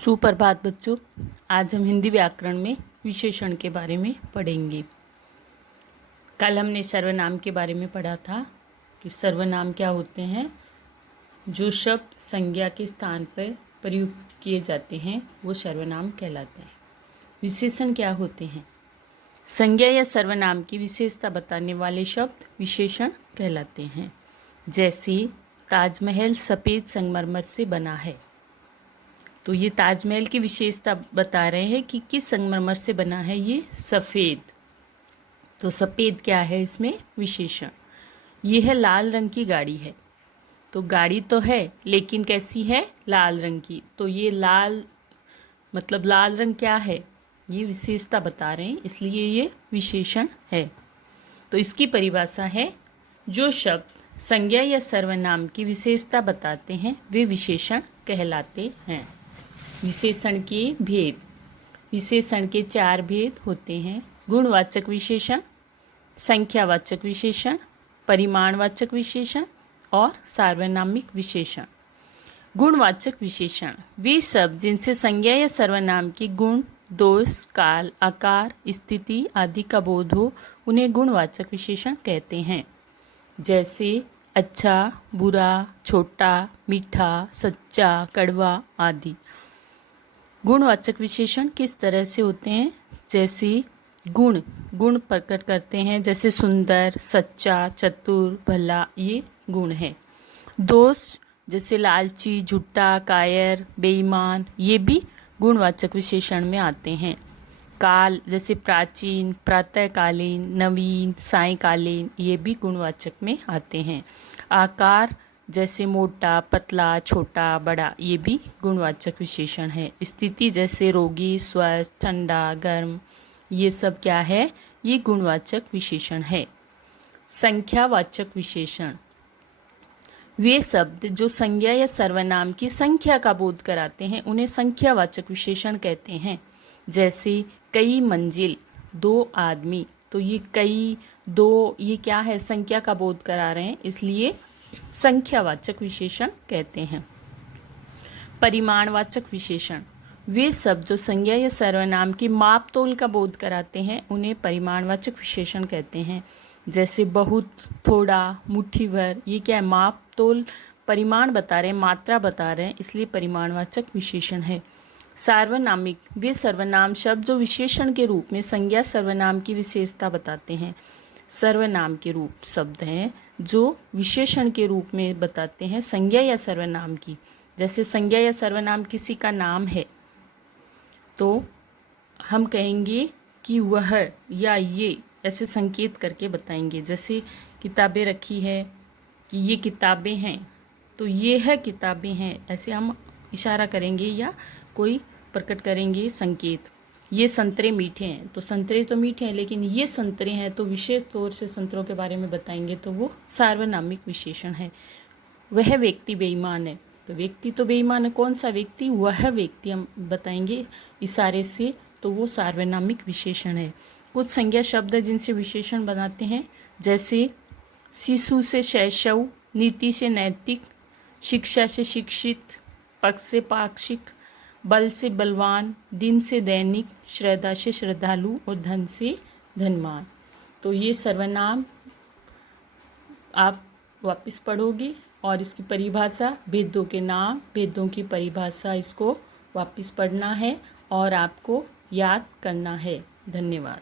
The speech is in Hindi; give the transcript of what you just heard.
सुप्रभात बच्चों। आज हम हिंदी व्याकरण में विशेषण के बारे में पढ़ेंगे। कल हमने सर्वनाम के बारे में पढ़ा था कि सर्वनाम क्या होते हैं। जो शब्द संज्ञा के स्थान पर प्रयुक्त किए जाते हैं वो सर्वनाम कहलाते हैं। विशेषण क्या होते हैं। संज्ञा या सर्वनाम की विशेषता बताने वाले शब्द विशेषण कहलाते हैं। जैसे ताजमहल सफ़ेद संगमरमर से बना है, तो ये ताजमहल की विशेषता बता रहे हैं कि किस संगमरमर से बना है, ये सफ़ेद। तो सफ़ेद क्या है इसमें विशेषण। ये है लाल रंग की गाड़ी है, तो गाड़ी तो है लेकिन कैसी है, लाल रंग की। तो ये लाल मतलब लाल रंग क्या है, ये विशेषता बता रहे हैं, इसलिए ये विशेषण है। तो इसकी परिभाषा है, जो शब्द संज्ञा या सर्वनाम की विशेषता बताते हैं वे विशेषण कहलाते हैं। विशेषण के भेद। विशेषण के 4 भेद होते हैं। गुणवाचक विशेषण, संख्यावाचक विशेषण, परिमाणवाचक विशेषण और सार्वनामिक विशेषण। गुणवाचक विशेषण वे शब्द जिनसे संज्ञा या सर्वनाम की गुण, दोष, काल, आकार, स्थिति आदि का बोध हो, उन्हें गुणवाचक विशेषण कहते हैं। जैसे अच्छा, बुरा, छोटा, मीठा, सच्चा, कड़वा आदि। गुणवाचक विशेषण किस तरह से होते हैं। जैसे गुण प्रकट करते हैं, जैसे सुंदर, सच्चा, चतुर, भला, ये गुण है। दोष जैसे लालची, झूठा, कायर, बेईमान, ये भी गुणवाचक विशेषण में आते हैं। काल जैसे प्राचीन, प्रातःकालीन, नवीन, सायंकालीन, ये भी गुणवाचक में आते हैं। आकार जैसे मोटा, पतला, छोटा, बड़ा, ये भी गुणवाचक विशेषण है। स्थिति जैसे रोगी, स्वस्थ, ठंडा, गर्म, ये सब क्या है, ये गुणवाचक विशेषण है। संख्यावाचक विशेषण वे शब्द जो संज्ञा या सर्वनाम की संख्या का बोध कराते हैं उन्हें संख्यावाचक विशेषण कहते हैं। जैसे कई मंजिल, 2 आदमी, तो ये कई, 2, ये क्या है, संख्या का बोध करा रहे हैं, इसलिए संख्यावाचक विशेषण कहते हैं। परिमाणवाचक विशेषण वे शब्द जो संज्ञा या सर्वनाम की माप तोल का बोध कराते हैं उन्हें परिमाणवाचक विशेषण कहते हैं। जैसे बहुत, थोड़ा, मुट्ठी भर, ये क्या है, माप तोल, परिमाण बता रहे हैं, मात्रा बता रहे हैं, इसलिए परिमाणवाचक विशेषण है। सार्वनामिक वे सर्वनाम शब्द जो विशेषण के रूप में संज्ञा सर्वनाम की विशेषता बताते हैं। सर्वनाम के रूप शब्द हैं जो विशेषण के रूप में बताते हैं संज्ञा या सर्वनाम की। जैसे संज्ञा या सर्वनाम किसी का नाम है तो हम कहेंगे कि वह या ये, ऐसे संकेत करके बताएंगे। जैसे किताबें रखी है कि ये किताबें हैं, तो ये है किताबें हैं, ऐसे हम इशारा करेंगे या कोई प्रकट करेंगे संकेत। ये संतरे मीठे हैं, तो संतरे तो मीठे हैं लेकिन ये संतरे हैं, तो विशेष तौर से संतरों के बारे में बताएंगे, तो वो सार्वनामिक विशेषण है। वह व्यक्ति बेईमान है, तो व्यक्ति तो बेईमान है, कौन सा व्यक्ति, वह व्यक्ति हम बताएंगे इशारे से, तो वो सार्वनामिक विशेषण है। कुछ संज्ञा शब्द है जिनसे विशेषण बनाते हैं। जैसे शिशु से शैशव, नीति से नैतिक, शिक्षा से शिक्षित, पक्ष से पाक्षिक, बल से बलवान, दिन से दैनिक, श्रद्धा से श्रद्धालु और धन से धनवान। तो ये सर्वनाम आप वापस पढ़ोगे और इसकी परिभाषा, भेदों के नाम, भेदों की परिभाषा, इसको वापस पढ़ना है और आपको याद करना है। धन्यवाद।